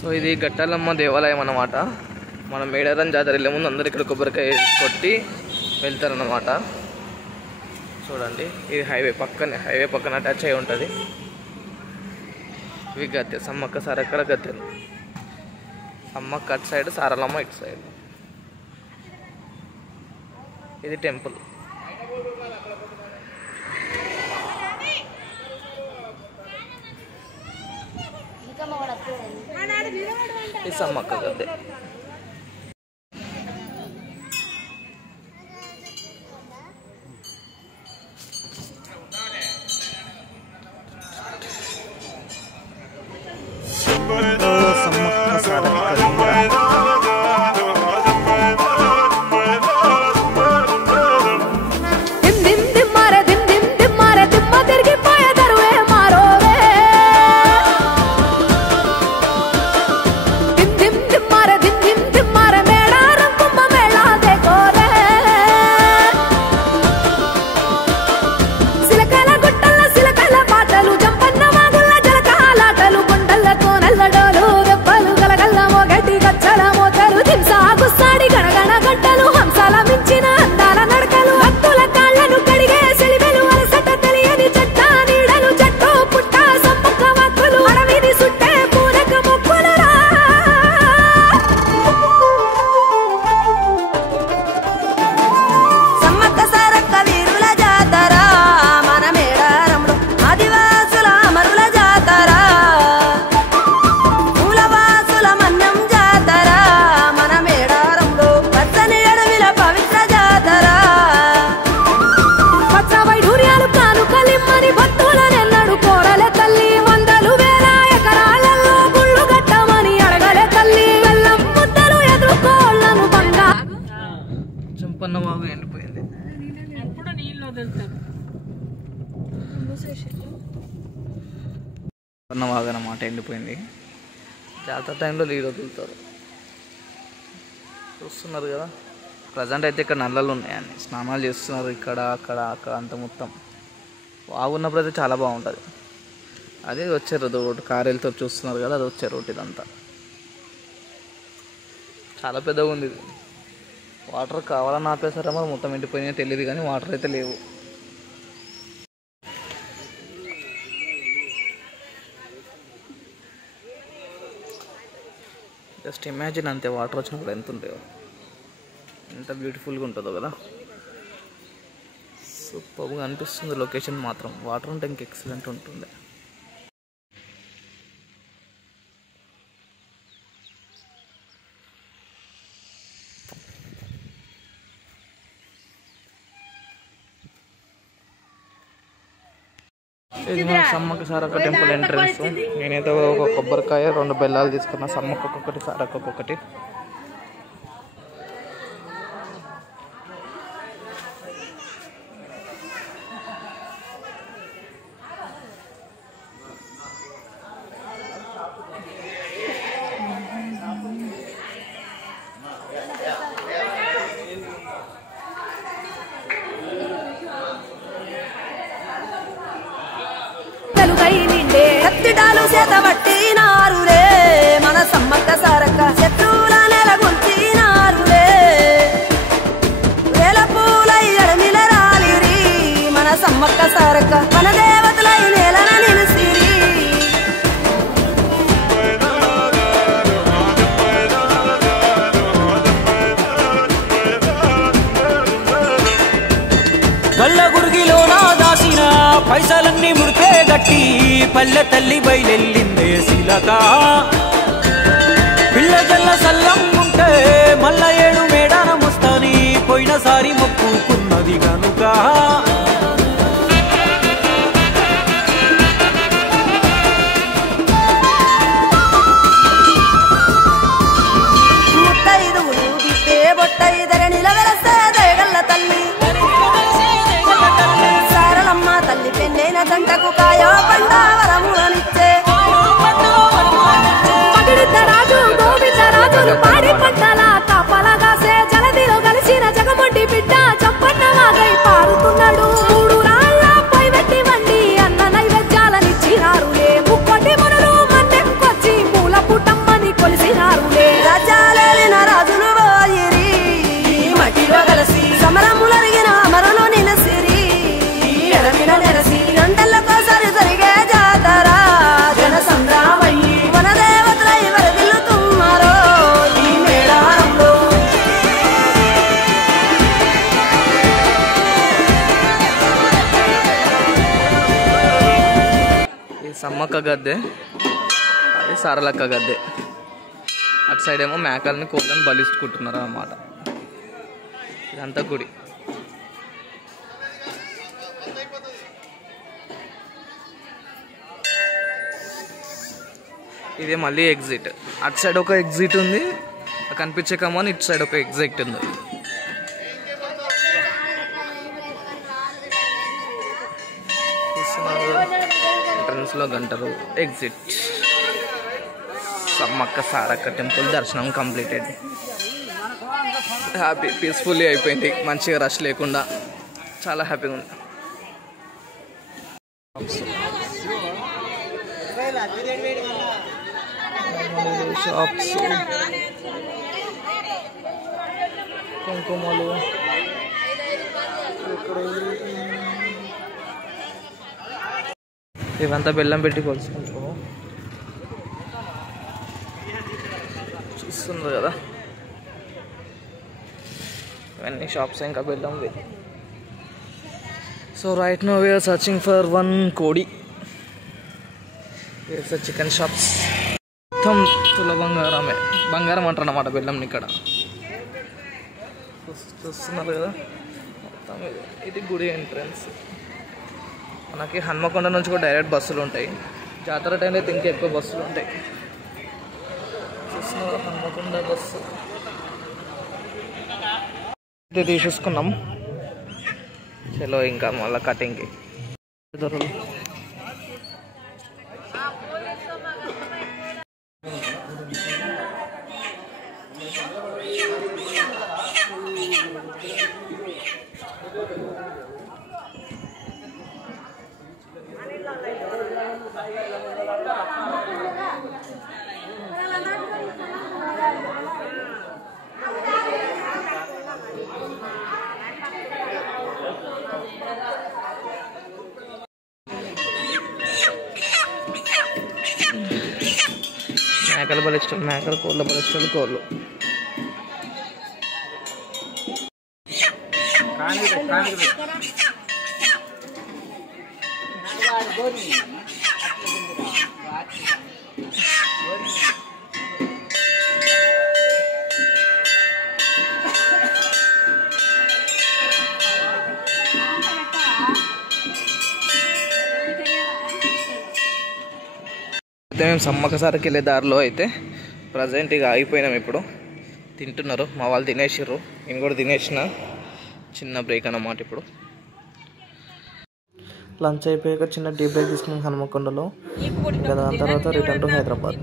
So ఇది గట్టాలమ్మ దేవాలయం అన్నమాట. మనం మేడారం జాతర వెళ్ళే ముందు అందరు ఇక్కడ కొబ్బరికాయ కొట్టి వెళ్తారన్నమాట. చూడండి ఇది హైవే పక్కన అటాచ్ అయి ఉంటుంది. ఇవి గద్దె సమ్మక్క సారక్కల గద్దెలు. సమ్మక్క అటు సైడ్, సారలమ్మ ఇటు సైడ్. ఇది టెంపుల్. ఇది సమ్మక్క గద్దె. అన్నమాట ఎండిపోయింది. జాతర టైంలో నీళ్ళు వదులుతారు. చూస్తున్నారు కదా. ప్రజెంట్ అయితే ఇక్కడ నల్లలు ఉన్నాయని స్నానాలు చేస్తున్నారు. ఇక్కడ అక్కడ అంత మొత్తం బాగున్నప్పుడు అయితే చాలా బాగుంటుంది. అదే వచ్చే రోడ్డు కారేలతో చూస్తున్నారు కదా, అది వచ్చే రోడ్డు. ఇదంతా చాలా పెద్దగా ఉంది. వాటర్ కావాలని ఆపేసారా మరి మొత్తం ఎండిపోయినాయో తెలియదు, కానీ వాటర్ అయితే లేవు. జస్ట్ ఇమాజిన్ అంతే, వాటర్ వచ్చినప్పుడు ఎంత ఉంటాయో, ఎంత బ్యూటిఫుల్గా ఉంటుందో కదా. సూపర్గా అనిపిస్తుంది లొకేషన్ మాత్రం. వాటర్ ఉంటే ఇంక ఎక్సలెంట్ ఉంటుంది. ఇది మన సమ్మక్క సారక్క టెంపుల్ ఎంట్రన్స్. నేనైతే ఒక కొబ్బరికాయ 2 బెల్లాలు తీసుకున్నా. సమ్మక్క ఒక్కొక్కటి, సారక్క ఒక్కొక్కటి. కత్తిడాలు చేతబట్టినారులే మన సమ్మక్క సారక్క, శత్రువుల నెలగొల్చినారులే. వేల పూలై అడమిల రాలిరి మన సమ్మక్క సారక్క, మన దేవతలై నేలన నిలిసిరి. గల్ల గురిగిలోన దాసిన పైసలన్నీ ముడిపే గట్టి పల్లె తల్లి బయలెల్లిందే శిలక. పిల్ల జల్ల సల్లం ఉంటే మల్ల 7 మేడాన ముస్తాని పోయినసారి మొక్కుకున్నది గనుక. ముత్తైదువులు దిట్టే బొట్టైదర నిలవెలసే దయగల్ల తల్లి సారలమ్మ తల్లి. పెళ్ళైన జంటకు కాయో పండ వరములనిచ్చే రాజు గోవిందరాజులు పాడి పంటల కాపలగాసే జలదిలో కలిసిన జగమొండి బిడ్డ చంపన్న వాగై పారుతున్నాడు. సమ్మక్క గద్దె, అది సారలక్క గద్దె. అటు సైడ్ ఏమో మేకల్ని కోళ్ళని బలిసుకుంటున్నారు అన్నమాట. ఇదంతా గుడి. ఇదే మళ్ళీ ఎగ్జిట్. అటు సైడ్ ఒక ఎగ్జిట్ ఉంది కనిపించే కమని, ఇటు సైడ్ ఒక ఎగ్జిట్ ఉంది. ఎంట్రన్స్ లో గంటలు, ఎగ్జిట్. సమ్మక్క సారక్క టెంపుల్ దర్శనం కంప్లీటెడ్. హ్యాపీ, పీస్ఫుల్లీ అయిపోయింది, మంచిగా రష్ లేకుండా చాలా హ్యాపీగా ఉంది. షాప్స్, కుంకుమలు, ఇవంతా బెల్లం పెట్టి కొలుసుకుంటాము. చూస్తున్నారు కదా ఇవన్నీ షాప్స్, ఇంకా బెల్లం. So right now we're searching for one కోడి. చికెన్ షాప్స్ మొత్తం తుల బంగారమే, బంగారం అంటారు అన్నమాట బెల్లంని ఇక్కడ. చూస్తున్నారు కదా మొత్తం. ఇది గుడి ఎంట్రన్స్. మనకి హన్మకొండ నుంచి కూడా డైరెక్ట్ బస్సులు ఉంటాయి. జాతర టైంలో అయితే ఇంకా ఎక్కువ బస్సులు ఉంటాయి. చూస్తున్నారు హన్మకొండ బస్సు. అయితే తీసేసుకున్నాం. చలో ఇంకా మళ్ళీ కటింగ్కి ధరలు. మేకల బలిష్టం, మేకలు, కోళ్ళ బలిష్టాలు, కోళ్ళు. మేము సమ్మక్క సారకి వెళ్ళే దారిలో అయితే ప్రజెంట్ ఇక ఆగిపోయినాం. ఇప్పుడు తింటున్నారు మా వాళ్ళు, తినేసారు, నేను కూడా తినేసిన. చిన్న బ్రేక్ అన్నమాట. ఇప్పుడు లంచ్ అయిపోయాక చిన్న టీ బ్రేక్ తీసుకున్నాం హన్మకొండలో. దాని తర్వాత రిటర్న్ టు హైదరాబాద్.